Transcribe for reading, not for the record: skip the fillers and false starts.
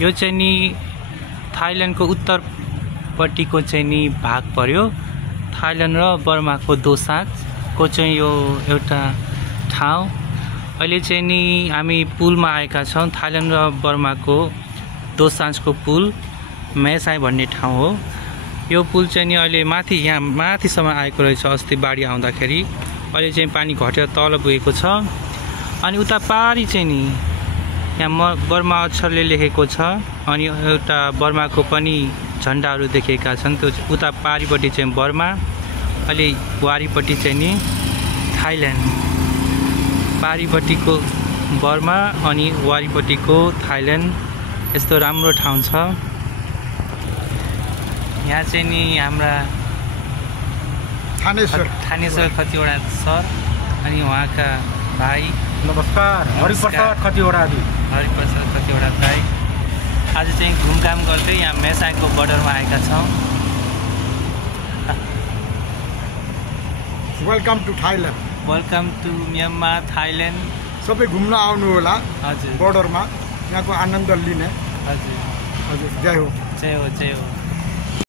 यो चाहिँ नि थाइल्यान्डको उत्तरपट्टिको चाहिँ नि भाग पर्यो। थाइल्यान्ड र बर्माको दोसाँझको चाहिँ यो एउटा ठाउँ। अहिले चाहिँ नि हामी पुलमा आएका छौँ। थाइल्यान्ड र बर्माको दोसाँझको पुल मेसाई भन्ने ठाउँ हो। यो पुल चाहिँ नि अहिले माथि यहाँ माथिसम्म आएको रहेछ अस्ति बाढी आउँदाखेरि। अहिले चाहिँ पानी घटेर तल पुगेको छ। अनि उता पारी चाहिँ नि यहाँ बर्मा अक्षरले लेखेको छ। अनि एउटा बर्माको पनि झन्डाहरू देखेका छन्। त्यो उता पारिपट्टि चाहिँ बर्मा, अहिले वारिपट्टि चाहिँ नि थाइल्यान्ड। पारिपट्टिको बर्मा अनि वारिपट्टिको थाइल्यान्ड। यस्तो राम्रो ठाउँ छ। यहाँ चाहिँ नि हाम्रा थानेश्वर खतिवडा सर अनि उहाँका भाइ। नमस्कार। हरिप्रसाद खतिवडा दाइ। आज चाहिँ घुमघाम गर्दै यहाँ मेसाईको बर्डरमा आएका छौँ। Welcome to Thailand. Welcome to Myanmar, Thailand. सबै घुम्न आउनु होला। हजुर। बर्डरमा यहाँको आनन्द लिने। हजुर हजुर। जय हो। जय हो।